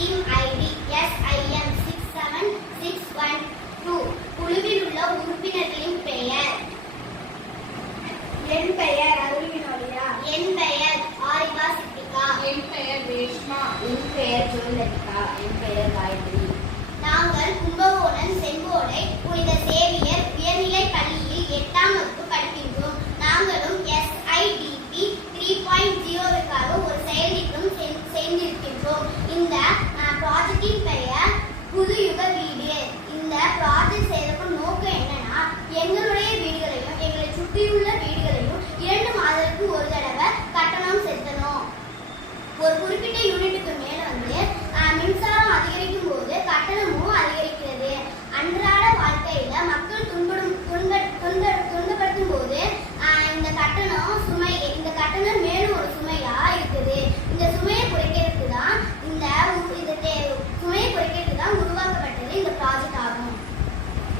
Team ID SIM67612. குழுவில் உள்ள உறுப்பினர்களின் பெயர். என் பெயர் அருள்வினோலியா. என் பெயர் ஆரிகா சித்திகா. என் பெயர் ரேஷ்மா. என் பெயர் ஜோலலிகா. என் பெயர் காயத்ரி. நாங்கள் கும்பகோணம் செங்கோடை புனித சேவியர் உயர்நிலைப் பள்ளியில் 8ஆம் வகுப்பு படிக்கின்றோம். நாங்களும் SIDP 3.0க்காக ஒரு செயல்திட்டம் சேர்ந்திருக்கின்றோம். இந்த ப்ராஜெக்டின் பெயர் புதுயுக வீடு. இந்த ப்ராஜெக்ட் செய்யறதுக்கு நோக்கம் என்னன்னா, எங்களுடைய வீடுகளையும் எங்களை சுற்றியுள்ள வீடுகளையும் 2 மாதத்துக்கு ஒரு தடவை கட்டணம் செலுத்தணும். ஒரு குறிப்பிட்ட யூனிட்டுக்கு மேல மின்சாரம் அதிகரிக்கும் போது கட்டணமும் அதிகரிக்கிறது. அன்றாட வாழ்க்கையில மக்கள் துன்பப்படுத்தும் போது இந்த கட்டணம் மேலும் ஒரு சுமையா இருக்குது. இந்த சுமையை குறைக்கிறதுக்கு தான் உருவாக்கப்பட்டது இந்த ப்ராஜெக்ட் ஆகும்.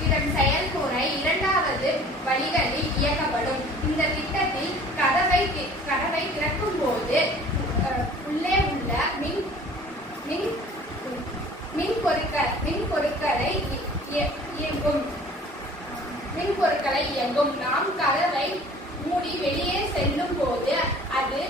இதன் செயல்முறை 2வது வழிகளில் இயக்கப்படும். இந்த திட்டத்தில் கதவை திறக்கும் போது உள்ளே உள்ள மின்பொருட்களை இயங்கும். நாம் கதவை மூடி வெளியே செல்லும் போது அது